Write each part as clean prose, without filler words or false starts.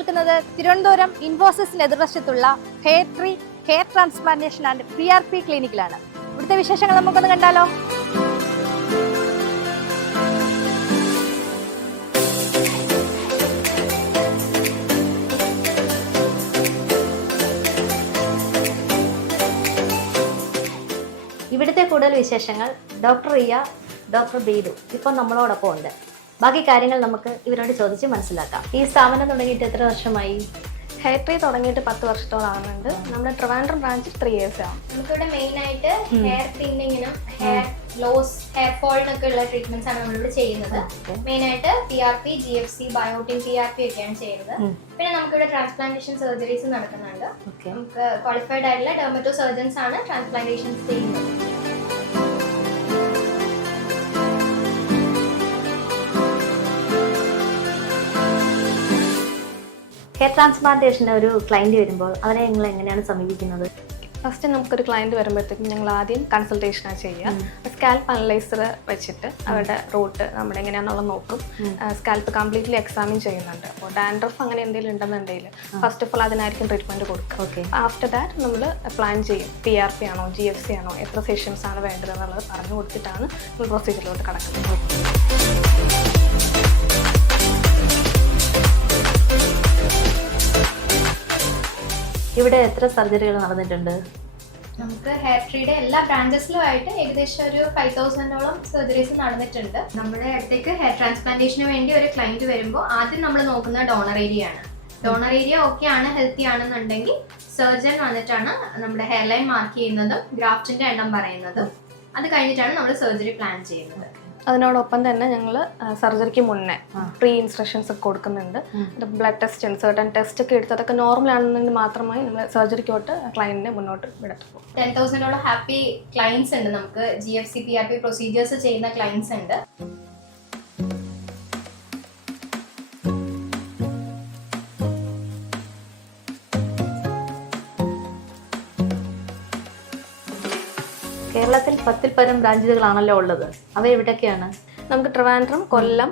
നിൽക്കുന്നത് തിരുവനന്തപുരം ഇൻഫോസിസിന് എതിർവശത്തുള്ള hair tree hair transplantation and PRP ക്ലിനിക്കിലാണ്. ഇവിടുത്തെ വിശേഷങ്ങൾ നമുക്കൊന്ന് കണ്ടാലോ? ഇവിടുത്തെ കൂടുതൽ വിശേഷങ്ങൾ ഡോക്ടർ റിയ, ഡോക്ടർ ബീഡു ഇപ്പം നമ്മളോടൊപ്പം ഉണ്ട്. ബാക്കി കാര്യങ്ങൾ നമുക്ക് ഇവരോട് ചോദിച്ച് മനസ്സിലാക്കാം. ഈ സ്ഥാപനം തുടങ്ങിയിട്ട് എത്ര വർഷമായി? ഹെയർ ട്രീ തുടങ്ങിയിട്ട് 10 വർഷത്തോളാകുന്നുണ്ട്. നമ്മുടെ ട്രിവാൻഡ്രം ബ്രാഞ്ച് 3 years ആവും. നമുക്കിവിടെ മെയിൻ ആയിട്ട് ഹെയർ തിന്നിങ്ങിനും ഹെയർ ലോസ്, ഹെയർ ഫോളിനൊക്കെ ഉള്ള ട്രീറ്റ്മെന്റ്സ് ആണ് നമ്മളിവിടെ ചെയ്യുന്നത്. മെയിൻ ആയിട്ട് PRP, GFC, ബയോട്ടിൻ PRP ഒക്കെയാണ് ചെയ്യുന്നത്. പിന്നെ നമുക്കിവിടെ ട്രാൻസ്പ്ലാന്റേഷൻ സർജറീസ് നടക്കുന്നുണ്ട്. നമുക്ക് ക്വാളിഫൈഡ് ആയിട്ടുള്ള ഡെർമറ്റോ സർജൻസ് ആണ് ട്രാൻസ്പ്ലാന്റേഷൻസ് ചെയ്യുന്നത്. ഹെയർ ട്രാൻസ്പ്ലാന്റേഷന് ഒരു ക്ലയന്റ് വരുമ്പോൾ അവരെ നിങ്ങൾ എങ്ങനെയാണ് സമീപിക്കുന്നത്? ഫസ്റ്റ് നമുക്കൊരു ക്ലയൻറ്റ് വരുമ്പോഴത്തേക്കും ഞങ്ങൾ ആദ്യം കൺസൾട്ടേഷനാണ് ചെയ്യുക. സ്കാൽപ്പ് അനലൈസർ വെച്ചിട്ട് അവരുടെ റൂട്ട് നമ്മുടെ എങ്ങനെയാണെന്നുള്ളത് നോക്കും. സ്കാൽപ്പ് കംപ്ലീറ്റ്ലി എക്സാമിൻ ചെയ്യുന്നുണ്ട്. അപ്പോൾ ഡാൻഡ്രഫ് അങ്ങനെ എന്തെങ്കിലും ഉണ്ടെന്നുണ്ടെങ്കിൽ ഫസ്റ്റ് ഓഫ് ഓൾ അതിനായിരിക്കും ട്രീറ്റ്മെൻറ്റ് കൊടുക്കുക. ആഫ്റ്റർ ദാറ്റ് നമ്മൾ പ്ലാൻ ചെയ്യും PRP ആണോ GFC ആണോ എത്ര സെഷൻസ് ആണ് വേണ്ടത് എന്നുള്ളത് പറഞ്ഞു കൊടുത്തിട്ടാണ് നമ്മൾ പ്രൊസീജിയറിലോട്ട് കടക്കുന്നത്. ഇവിടെ എത്ര സർജറികൾ നടന്നിട്ടുണ്ട്? നമുക്ക് ഹെയർ ട്രീയുടെ എല്ലാ ബ്രാഞ്ചസിലും ആയിട്ട് ഏകദേശം ഒരു 5000ഓളം സർജറീസ് നടന്നിട്ടുണ്ട്. നമ്മുടെ അടുത്തേക്ക് ഹെയർ ട്രാൻസ്പ്ലാന്റേഷന് വേണ്ടി ഒരു ക്ലയന്റ് വരുമ്പോൾ ആദ്യം നമ്മൾ നോക്കുന്നത് ഡോണർ ഏരിയ ആണ്. ഡോണർ ഏരിയ ഓക്കെ ആണ്, ഹെൽത്തി ആണെന്നുണ്ടെങ്കിൽ സർജൻ വന്നിട്ടാണ് നമ്മുടെ ഹെയർ ലൈൻ മാർക്ക് ചെയ്യുന്നതും ഗ്രാഫ്റ്റിന്റെ എണ്ണം പറയുന്നതും. അത് കഴിഞ്ഞിട്ടാണ് നമ്മൾ സർജറി പ്ലാൻ ചെയ്യുന്നത്. അതിനോടൊപ്പം തന്നെ ഞങ്ങൾ സർജറിക്ക് മുന്നേ പ്രീ ഇൻസ്ട്രക്ഷൻസ് ഒക്കെ കൊടുക്കുന്നുണ്ട്. ബ്ലഡ് ടെസ്റ്റ് ഉണ്ട്, സർട്ടൻ ടെസ്റ്റ് ഒക്കെ എടുത്ത് അതൊക്കെ നോർമൽ ആണെന്നുണ്ടെങ്കിൽ മാത്രമായി നമ്മൾ സർജറിക്കോട്ട് ക്ലയന്റിനെ മുന്നോട്ട് വിടത്തുള്ളൂ. 10,000ഓളം ഹാപ്പി ക്ലയൻസ് ഉണ്ട്. നമുക്ക് GFC PRP പ്രൊസീജിയേഴ്സ് ചെയ്യുന്ന ക്ലയൻസ് ഉണ്ട്. കേരളത്തിൽ 10-ൽ പരം ബ്രാഞ്ചുകളാണല്ലോ ഉള്ളത്. അവ എവിടെയൊക്കെയാണ്? നമുക്ക് ട്രിവാൻഡ്രം, കൊല്ലം,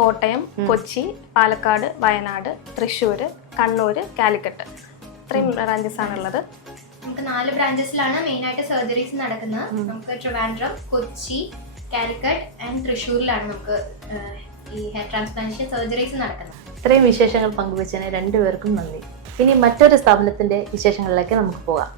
കോട്ടയം, കൊച്ചി, പാലക്കാട്, വയനാട്, തൃശ്ശൂർ, കണ്ണൂർ, കാലിക്കറ്റ് ഇത്രയും ബ്രാഞ്ചസ് ആണുള്ളത്. നമുക്ക് 4 ബ്രാഞ്ചസിലാണ് മെയിൻ ആയിട്ട് സർജറീസ് നടക്കുന്നത്. നമുക്ക് ട്രിവാൻഡ്രം, കൊച്ചി, കാലിക്കറ്റ് ആൻഡ് തൃശ്ശൂരിലാണ് നമുക്ക് ഈ ഹെയർ ട്രാൻസ്പ്ലാന്റേഷൻ സർജറീസ് നടക്കുന്നത്. ഇത്രയും വിശേഷങ്ങൾ പങ്കുവച്ചതിന് രണ്ടുപേർക്കും നന്ദി. ഇനി മറ്റൊരു സ്ഥാപനത്തിന്റെ വിശേഷങ്ങളിലേക്ക് നമുക്ക് പോകാം.